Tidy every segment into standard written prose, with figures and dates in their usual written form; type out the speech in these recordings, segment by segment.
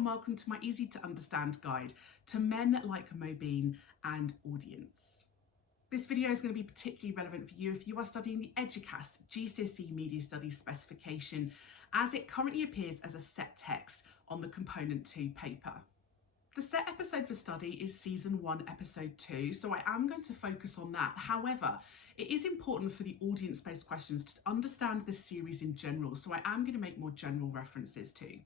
and welcome to my easy to understand guide to men like Mobeen and audience. This video is going to be particularly relevant for you if you are studying the Eduqas GCSE Media Studies specification as it currently appears as a set text on the Component 2 paper. The set episode for study is Season 1, Episode 2, so I am going to focus on that. However, it is important for the audience-based questions to understand this series in general, so I am going to make more general references too.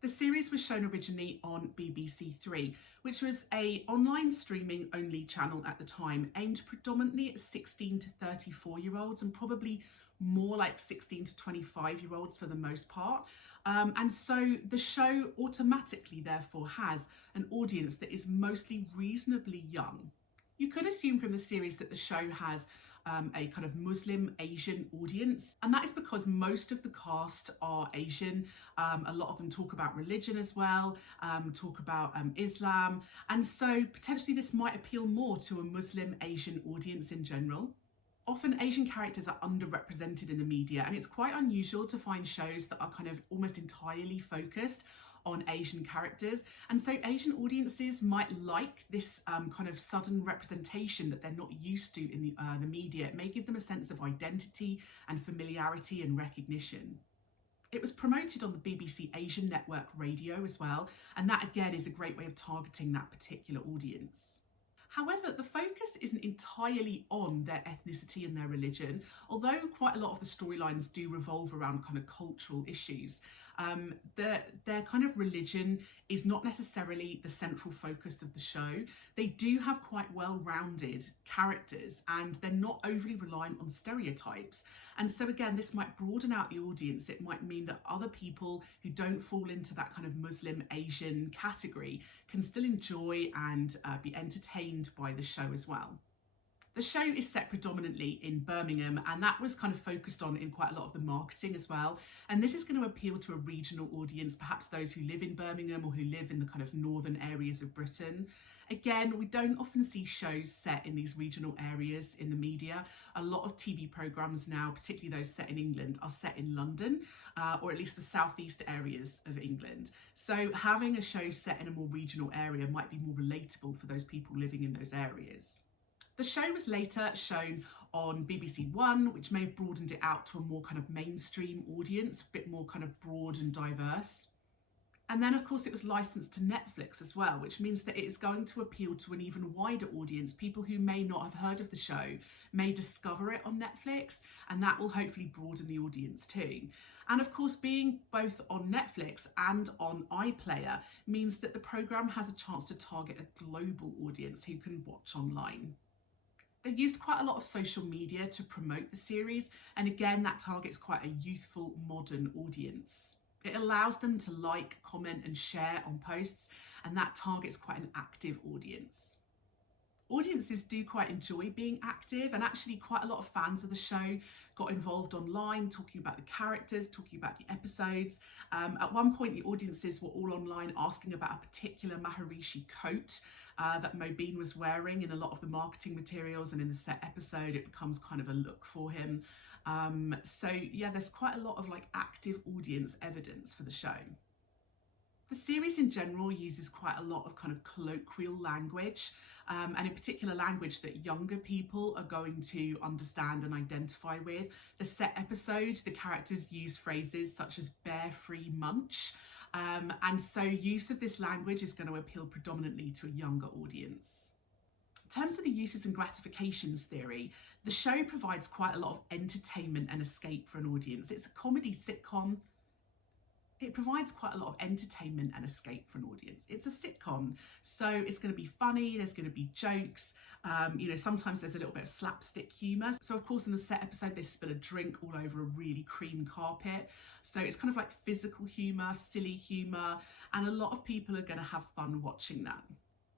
The series was shown originally on BBC Three, which was an online streaming only channel at the time, aimed predominantly at 16 to 34-year-olds and probably more like 16 to 25-year-olds for the most part. And so the show automatically therefore has an audience that is mostly reasonably young. You could assume from the series that the show has a kind of Muslim Asian audience, and that is because most of the cast are Asian. A lot of them talk about religion as well, talk about Islam, and so potentially this might appeal more to a Muslim Asian audience in general. Often Asian characters are underrepresented in the media, and it's quite unusual to find shows that are kind of almost entirely focused on Asian characters, and so Asian audiences might like this kind of sudden representation that they're not used to in the media. It may give them a sense of identity and familiarity and recognition. It was promoted on the BBC Asian Network Radio as well, and that again is a great way of targeting that particular audience. However, the focus isn't entirely on their ethnicity and their religion, although quite a lot of the storylines do revolve around kind of cultural issues. Their kind of religion is not necessarily the central focus of the show. They do have quite well-rounded characters and they're not overly reliant on stereotypes. And so again, this might broaden out the audience. It might mean that other people who don't fall into that kind of Muslim Asian category can still enjoy and be entertained by the show as well. The show is set predominantly in Birmingham, and that was kind of focused on in quite a lot of the marketing as well. And this is going to appeal to a regional audience, perhaps those who live in Birmingham or who live in the kind of northern areas of Britain. Again, we don't often see shows set in these regional areas in the media. A lot of TV programmes now, particularly those set in England, are set in London, or at least the southeast areas of England. So having a show set in a more regional area might be more relatable for those people living in those areas. The show was later shown on BBC One, which may have broadened it out to a more kind of mainstream audience, a bit more kind of broad and diverse. And then, of course, it was licensed to Netflix as well, which means that it is going to appeal to an even wider audience. People who may not have heard of the show may discover it on Netflix, and that will hopefully broaden the audience too. And of course, being both on Netflix and on iPlayer means that the programme has a chance to target a global audience who can watch online. They used quite a lot of social media to promote the series, and again that targets quite a youthful, modern audience. It allows them to like, comment and share on posts, and that targets quite an active audience. Audiences do quite enjoy being active, and actually quite a lot of fans of the show got involved online, talking about the characters, talking about the episodes. At one point the audiences were all online asking about a particular Maharishi coat that Mobeen was wearing in a lot of the marketing materials, and in the set episode it becomes kind of a look for him. So yeah, there's quite a lot of like active audience evidence for the show. The series in general uses quite a lot of kind of colloquial language, and in particular language that younger people are going to understand and identify with. The set episode, the characters use phrases such as bear free munch, and so use of this language is going to appeal predominantly to a younger audience. In terms of the uses and gratifications theory, the show provides quite a lot of entertainment and escape for an audience. It's a comedy sitcom. It provides quite a lot of entertainment and escape for an audience. It's a sitcom, so it's going to be funny, there's going to be jokes, sometimes there's a little bit of slapstick humour. So of course in the set episode they spill a drink all over a really cream carpet. So it's kind of like physical humour, silly humour, and a lot of people are going to have fun watching that.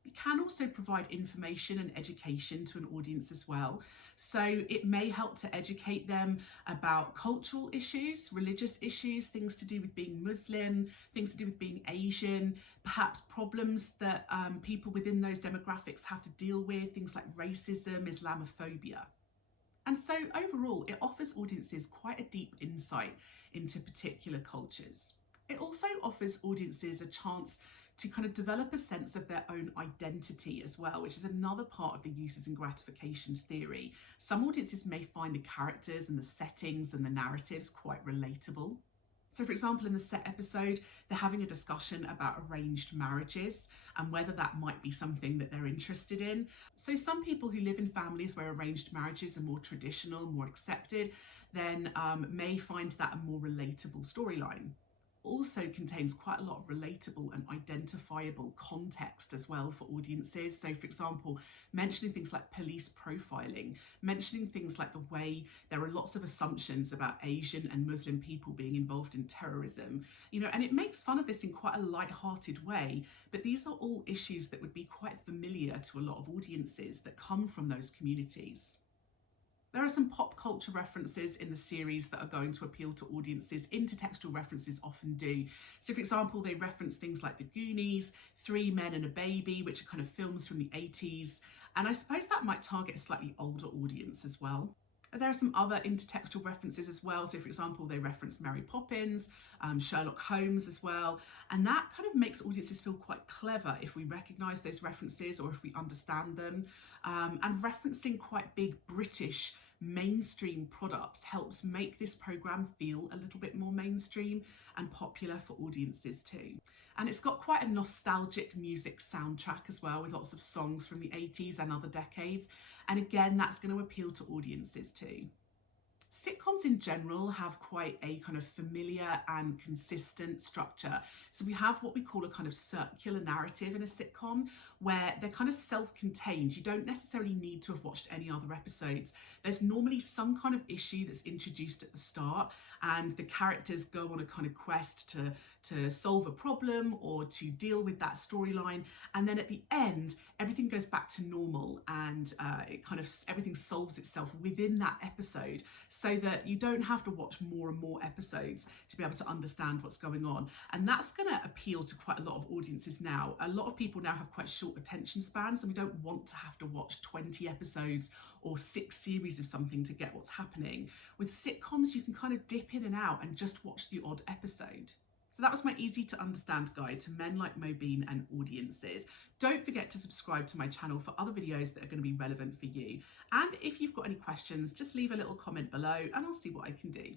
It can also provide information and education to an audience as well. So it may help to educate them about cultural issues, religious issues, things to do with being Muslim, things to do with being Asian, perhaps problems that people within those demographics have to deal with, things like racism, Islamophobia. And so overall, it offers audiences quite a deep insight into particular cultures. It also offers audiences a chance to kind of develop a sense of their own identity as well, which is another part of the uses and gratifications theory. Some audiences may find the characters and the settings and the narratives quite relatable. So, for example, in the set episode, they're having a discussion about arranged marriages and whether that might be something that they're interested in. So, some people who live in families where arranged marriages are more traditional, more accepted, then may find that a more relatable storyline. Also contains quite a lot of relatable and identifiable context as well for audiences. So, for example, mentioning things like police profiling, mentioning things like the way there are lots of assumptions about Asian and Muslim people being involved in terrorism, and it makes fun of this in quite a light-hearted way, but these are all issues that would be quite familiar to a lot of audiences that come from those communities. There are some pop culture references in the series that are going to appeal to audiences. Intertextual references often do. So, for example, they reference things like The Goonies, Three Men and a Baby, which are kind of films from the 80s. And I suppose that might target a slightly older audience as well. There are some other intertextual references as well. So, for example, they reference Mary Poppins, Sherlock Holmes as well. And that kind of makes audiences feel quite clever if we recognise those references or if we understand them. And referencing quite big British mainstream products helps make this programme feel a little bit more mainstream and popular for audiences too. And it's got quite a nostalgic music soundtrack as well, with lots of songs from the 80s and other decades. And again, that's going to appeal to audiences too. Sitcoms in general have quite a kind of familiar and consistent structure. So we have what we call a kind of circular narrative in a sitcom, where they're kind of self-contained. You don't necessarily need to have watched any other episodes. There's normally some kind of issue that's introduced at the start, and the characters go on a kind of quest to solve a problem or to deal with that storyline. And then at the end, everything goes back to normal, and everything solves itself within that episode, so that you don't have to watch more and more episodes to be able to understand what's going on. And that's going to appeal to quite a lot of audiences now. A lot of people now have quite short attention spans, and we don't want to have to watch 20 episodes or 6 series of something to get what's happening. With sitcoms, you can kind of dip in and out and just watch the odd episode. So that was my easy to understand guide to men like Mobeen and audiences. Don't forget to subscribe to my channel for other videos that are going to be relevant for you. And if you've got any questions, just leave a little comment below and I'll see what I can do.